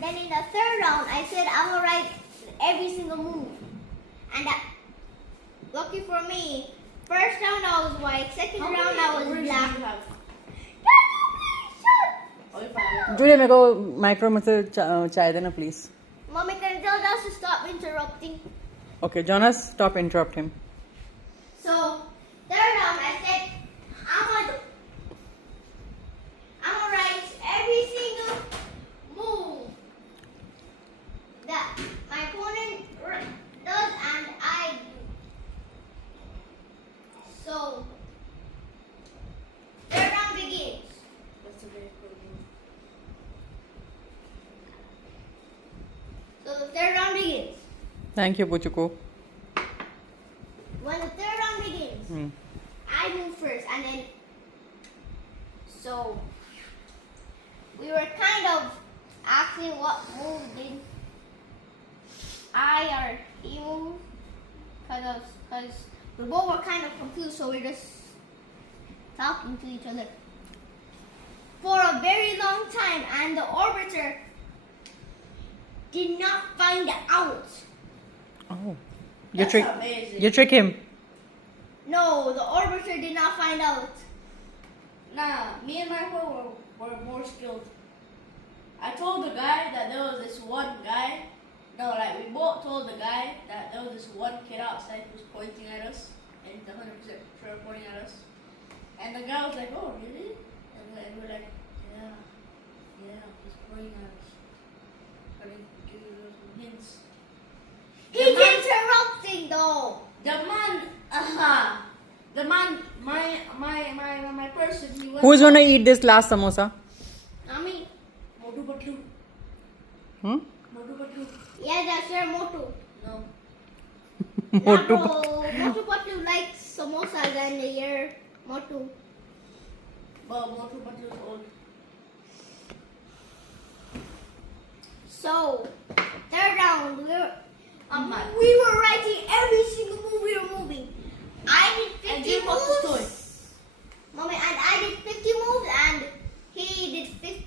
then in the third round, I said I will write every single move. And lucky for me, first round I was white, second round I was black. Julia मेरे को micro में से चाय देना please. Mommy, can you tell us to stop interrupting? Okay, Jonas, stop interrupt him. So, third round, I said, I'm gonna write every single move that my opponent does and I do. So, third round begins. So, the third round begins. Thank you, Puchuku. When the third round begins, I move first, and then so we were kind of asking what move did I or he move, because we both were kind of confused, so we're just talking to each other for a very long time, and the orbiter did not find out. Oh, That's amazing. you trick him. No, the orbiter did not find out. Nah, me and my bro were more skilled. I told the guy that there was this one guy. No, like we both told the guy that there was this one kid outside who was pointing at us, and 100% sure pointing at us. And the guy was like, "Oh, really?" And we're like, "Yeah, he's pointing at us." I mean, give you some hints. He's interrupting though. The man, my person, he was. Who is gonna eat this last samosa? I mean, Motu Patlu. Hmm? Motu Patlu. yeah, that's your Motu. No. Motu. Motu Patlu likes samosas and your Motu. But Motu Patlu is old. So, third round, Man. we were writing every single move we were moving. I did 50 And give us the story. moves. Mommy, and I did 50 moves and he did 50.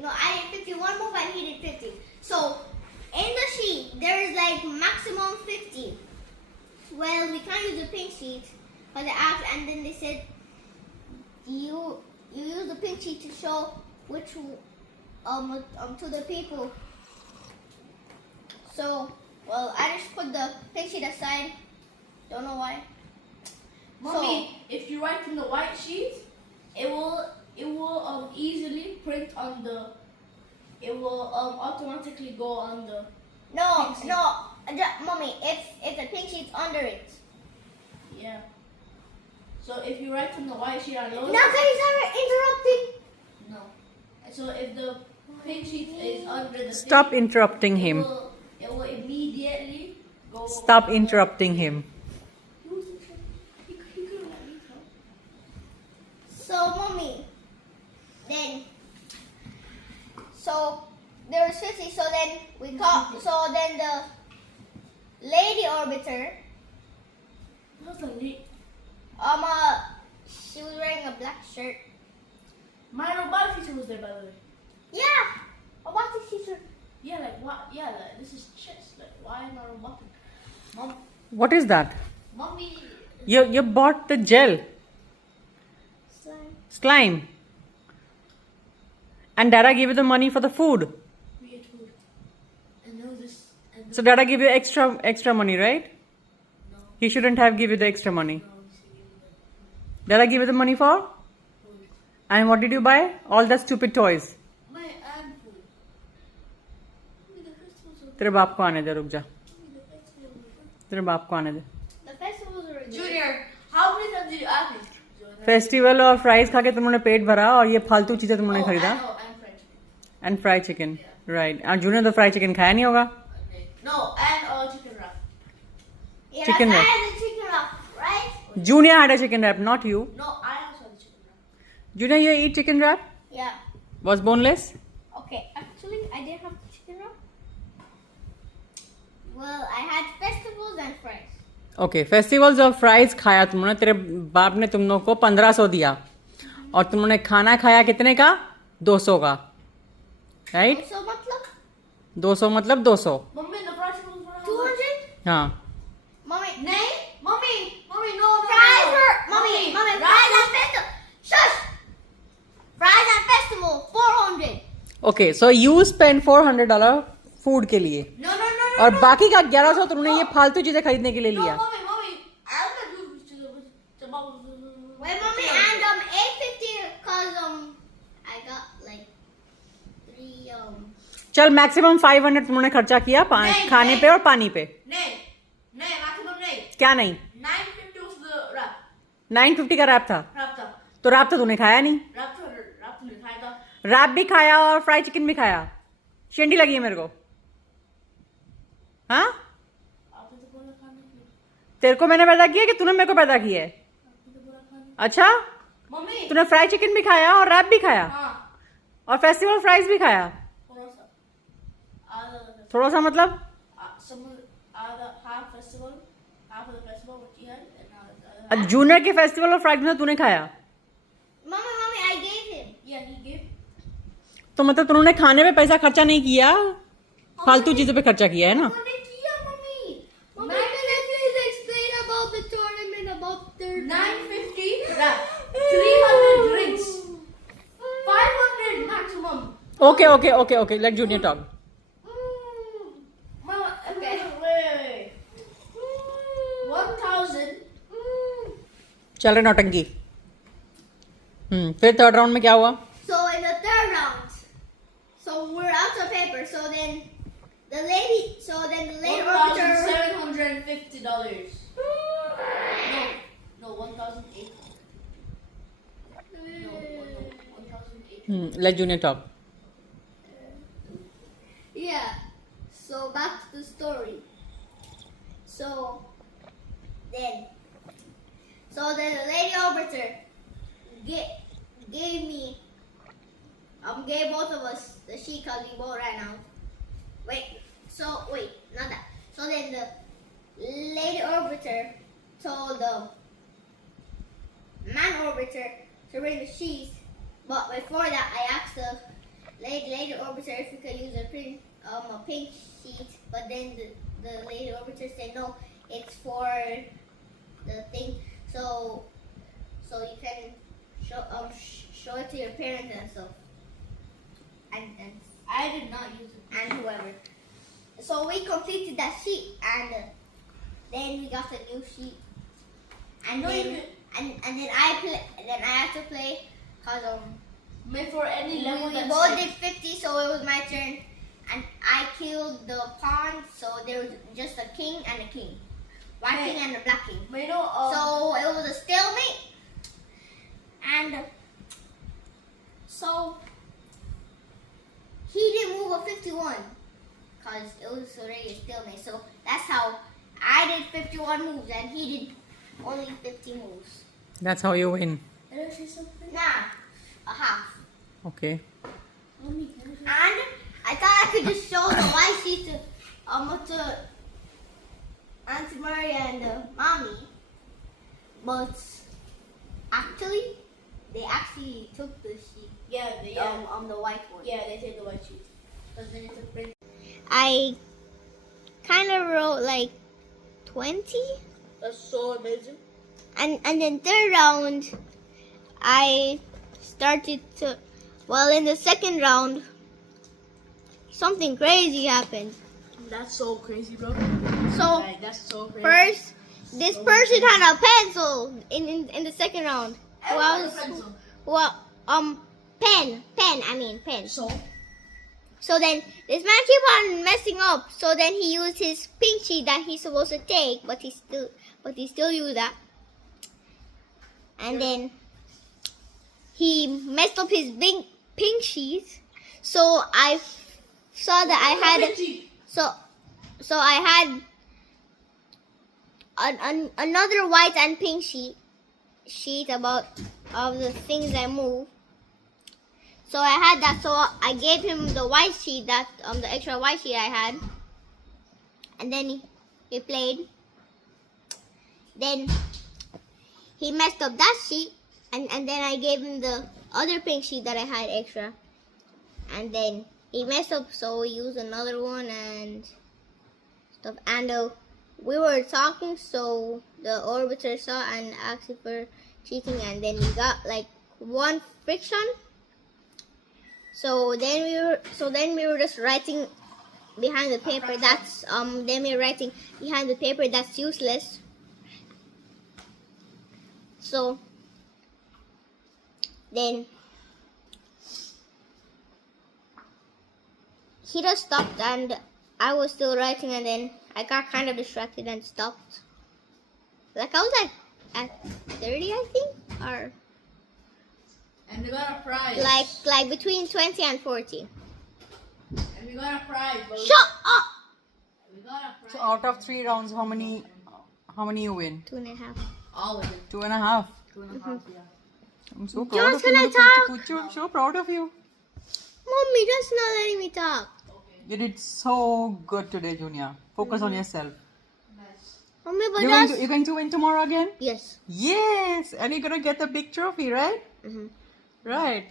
No, I did 51 moves and he did 50. So, in the sheet, there is like maximum 50. Well, we can't use the pink sheet for the apps, and then they said you use the pink sheet to show which to the people. So, well, I just put the pink sheet aside. Don't know why. Mommy, if you write in the white sheet, it will easily print on the. It will automatically go on the. No, Pink sheet. no, mommy, it's a pink sheet under it. Yeah. So if you write on the white sheet on those. Now guys are interrupting. No. So if the pink sheet is under the. Stop thing, interrupting him. It will immediately go. Stop interrupting him. He couldn't let me tell. So mommy, then so there was 50. So then we caught. So then the lady orbiter, What's the name? she was wearing a black shirt. My robotic teacher was there, by the way. Yeah, a robotic teacher. Yeah, like what? Yeah, like, this is chess. Like, why am I robotic? Mom, What is that? mommy. You bought the gel Slime. slime, and Dada gave you the money for the food. We ate food. And there was this. And So Dada gave you extra money, right? no, He shouldn't have give you the extra money. no, he said give me Dada give you the money for? food. And what did you buy? All the stupid toys. My and food. Mommy, the festivals are. तेरे बाप को आने दे, रुक जा. Mommy, the festivals are. तेरे बाप को आने दे. The festivals were good. Junior, how many times did you ask me? Festival और फ्राइज खा के तुमने पेट भरा और ये फालतू चीजें तुमने खरीदा. I know, and French. And fried chicken, right. और जूनियर तो फ्राइड चिकन खाया नहीं होगा. Okay. No, and chicken wrap. Yeah, Chicken I wrap. had the chicken wrap, right? Junior had a chicken wrap, not you. No, I also had the chicken wrap. Junior, you eat chicken wrap? Yeah. Was boneless? Okay, actually, I didn't have the chicken wrap. Well, I had festivals and fries. Okay, festivals और fries खाया तुमने. तेरे बाप ने तुम लोग को 1500 दिया और तुमने खाना खाया कितने का? 200 का, राइट? So मतलब? 200 मतलब 200. Mummy, the price was 200? हाँ. Mommy. Nay, Mummy, no. Fries were. Mommy, fries at festival. Shush! Fries at festival, 400. Okay, so you spend $400 food के लिए No. और बाकी का 1100 तुमने ये फालतू चीजें खरीदने के लिए लिया. Mummy, I'm gonna do Wait, Mommy, and 850 cause I got like 3 चल मैक्सिमम 500 तुमने खर्चा किया नहीं, खाने नहीं. पे और पानी पे. Nay, maximum nay. क्या नहीं? 950 was the wrap. 950 का रैप था. Wrapped up. तो रैप तो तूने खाया नहीं. Wrapped नहीं खाया था. रैप भी खाया और फ्राई चिकन भी खाया. शेंडी लगी है मेरे को. हाँ, आपने तो बोला खाने के लिए. तेरे को मैंने पैदा किया कि तूने मेरे को पैदा किया है? आपने तो बोला खाने. अच्छा, मम्मी. तूने फ्राई चिकन भी खाया और रैप भी खाया हाँ. और फेस्टिवल फ्राइज भी खाया. थोड़ा सा. आधा. थोड़ा सा मतलब Some other half festival, half of the festival what you had, and other. Junior के फेस्टिवल और फ्राइज में तूने खाया. Mommy, I gave him. Yeah, he gave. तो मतलब तुमने खाने पे पैसा खर्चा नहीं किया, फालतू चीजों पे खर्चा किया है ना. Mommy, can I please explain about the tournament, about the 950 wrap. 300 drinks. 500 maximum. Okay. Let Junior talk. Mama, Okay. Wait. 1000. चल रहे नौटंकी. फिर थर्ड राउंड में क्या हुआ? So in the third round, so we're out of paper. So then the lady arbiter. $1,750. No, 1,800. No, 1,800. Let Junior talk. Yeah. So back to the story. So then the lady arbiter gave both of us the sheet because we both ran out. Wait, not that. So then the lady arbiter told the man arbiter to bring the sheets, but before that I asked the lady arbiter if we could use a pink sheet, but then the lady arbiter said no, it's for the thing, so you can show it to your parents and stuff, and I did not use it. and whoever. So we completed that sheet, and then we got a new sheet, and No, then you and then I had to play because Made for any level we that's both safe. did 50, so it was my turn, and I killed the pawn, so there was just a king and a king, white Hey. king and a black king. But you know, So it was a stalemate, and so he didn't move a 51 because it was already a stalemate. So that's how I did 51 moves and he did only 50 moves. That's how you win. Did I say something? Nah, a half. Okay. Mommy, can I say And I thought I could just show the white sheet to Auntie Maria and Mommy, but actually they actually took the sheet, Yeah, the white one. yeah, they take the white sheet. Because then it's a print. I kind of wrote like 20, That's so amazing. and then third round I started to. Well, in the second round, something crazy happened. That's so crazy, bro. So Like, that's so crazy. first, this person had a pencil in the second round. Everyone has a pencil. Pen. So? So then this man keep on messing up. So then he used his pink sheet that he's supposed to take, but he still used that. And then he messed up his pink sheet. So I saw that I had so I had another white and pink sheet about of the things I moved. So I had that. So I gave him the white sheet, that the extra white sheet I had, and then he played. Then he messed up that sheet, and then I gave him the other pink sheet that I had extra, and then he messed up, so we used another one and stuff. And we were talking, so the orbiter saw and asked if we're cheating, and then we got like one friction. So then we were just writing behind the paper. Then we were writing behind the paper that's useless. So then he just stopped, and I was still writing, and then I got kind of distracted and stopped. Like I was like at 30, I think, or And we got a prize. like between 20 and 40. And we got a prize. Both. Shut up! We got a prize. So out of 3 rounds, how many you win? 2.5. All of it. 2.5. 2.5, yeah. I'm so proud Jones, of you. can I Look, talk? Puchu, I'm so proud of you. Mommy, just not letting me talk. You did so good today, Junior. Focus on yourself. Nice. Mommy, but You're going to win tomorrow again? Yes. Yes, and you're gonna get the big trophy, right? Mm-hmm. Right.